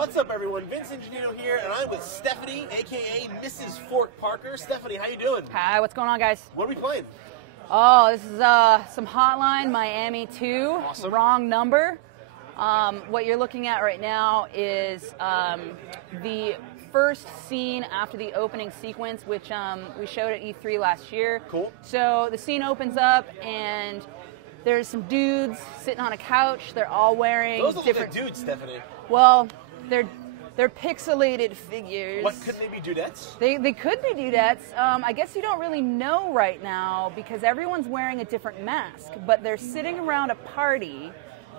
What's up, everyone? Vince Ingenito here, and I'm with Stephanie, a.k.a. Mrs. Fork Parker. Stephanie, how you doing? Hi, what's going on, guys? What are we playing? Oh, this is some Hotline Miami 2. Awesome. Wrong number. What you're looking at right now is the first scene after the opening sequence, which we showed at E3 last year. Cool. So the scene opens up, and there's some dudes sitting on a couch. They're all wearing Those look different like dudes, Stephanie. Well, they're pixelated figures. What, couldn't they be dudettes? They could be dudettes. I guess you don't really know right now because everyone's wearing a different mask, but they're sitting around a party.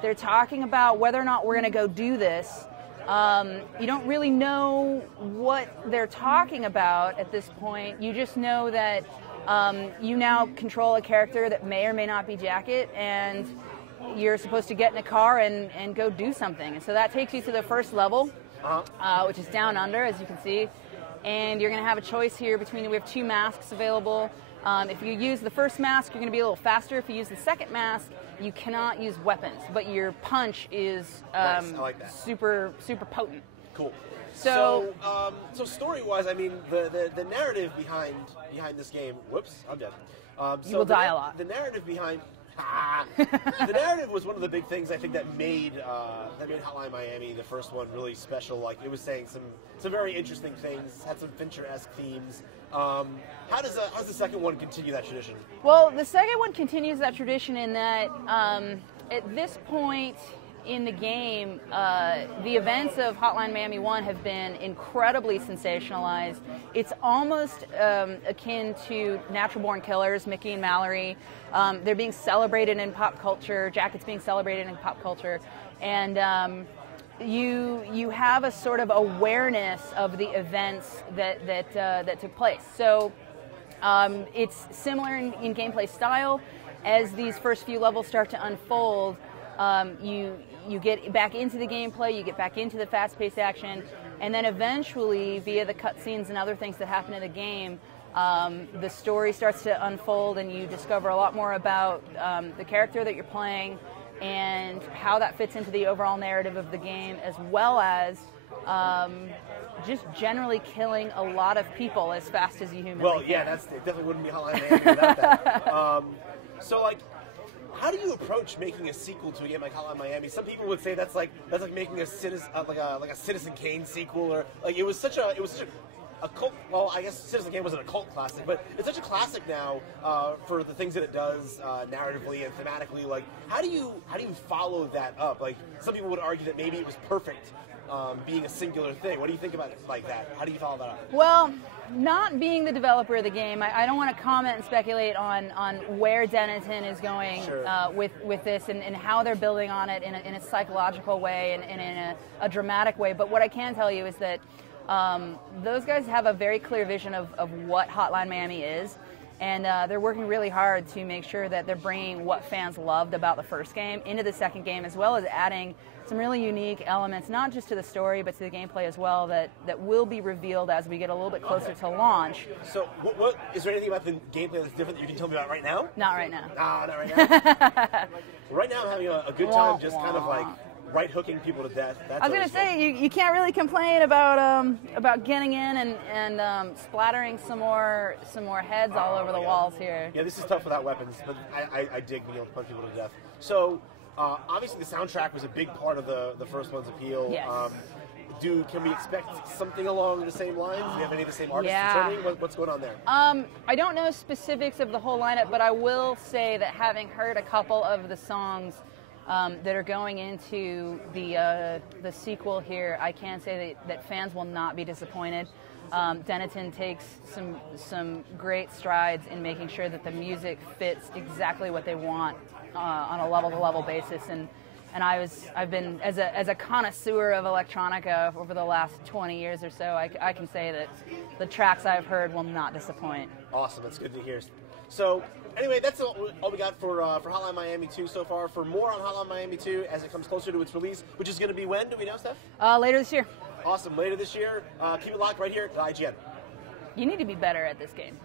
They're talking about whether or not we're going to go do this. You don't really know what they're talking about at this point. You just know that you now control a character that may or may not be Jacket, and you're supposed to get in a car and go do something. And so that takes you to the first level, which is down under, as you can see. And you're going to have a choice here between, we have two masks available. If you use the first mask, you're going to be a little faster. If you use the second mask, you cannot use weapons, but your punch is Nice. I like that. super potent. Cool. So story-wise, I mean, the narrative behind this game. Whoops, I'm dead. You will die a lot. The narrative behind. The narrative was one of the big things I think that made Hotline Miami, the first one, really special. Like, it was saying some very interesting things, had some Fincher-esque themes. How does the second one continue that tradition? Well, the second one continues that tradition in that at this point in the game, the events of Hotline Miami 1 have been incredibly sensationalized. It's almost akin to Natural Born Killers, Mickey and Mallory. They're being celebrated in pop culture. Jacket's being celebrated in pop culture. And you have a sort of awareness of the events that took place. So it's similar in gameplay style. As these first few levels start to unfold, you get back into the gameplay, you get back into the fast-paced action, and then eventually, via the cutscenes and other things that happen in the game, the story starts to unfold, and you discover a lot more about the character that you're playing and how that fits into the overall narrative of the game, as well as just generally killing a lot of people as fast as you humanly can. Well, yeah, it definitely wouldn't be Hotline Miami without that. So, like, how do you approach making a sequel to a game like Hotline Miami? Some people would say that's like making a Citizen Kane sequel, or like it was such a cult. Well, I guess Citizen Kane wasn't a cult classic, but it's such a classic now for the things that it does narratively and thematically. Like, how do you follow that up? Like, some people would argue that maybe it was perfect being a singular thing. What do you think about it like that? How do you follow that up? Well, not being the developer of the game, I don't want to comment and speculate on where Denton is going with this and how they're building on it in a psychological way and in a dramatic way. But what I can tell you is that those guys have a very clear vision of what Hotline Miami is. And they're working really hard to make sure that they're bringing what fans loved about the first game into the second game, as well as adding some really unique elements, not just to the story, but to the gameplay as well, that will be revealed as we get a little bit closer to launch. So, what is there anything about the gameplay that's different that you can tell me about right now? Not right now. Not right now? Right now I'm having a good time just kind of like right-hooking people to death. That's I was going to say, you can't really complain about getting in and splattering some more heads all over the walls here. Yeah, this is tough without weapons, but I dig being able to punch people to death. So, obviously the soundtrack was a big part of the first one's appeal. Yes. Can we expect something along the same lines? Do you have any of the same artists Yeah. returning? What's going on there? I don't know specifics of the whole lineup, but I will say that having heard a couple of the songs that are going into the sequel here, I can say that fans will not be disappointed. Denton takes some great strides in making sure that the music fits exactly what they want on a level-to-level basis, and I've been as a connoisseur of electronica over the last 20 years or so, I can say that the tracks I've heard will not disappoint. Awesome, that's good to hear. So, anyway, that's all we got for Hotline Miami 2 so far. For more on Hotline Miami 2 as it comes closer to its release, which is going to be when? Do we know, Steph? Later this year. Awesome, later this year. Keep it locked right here at IGN. You need to be better at this game.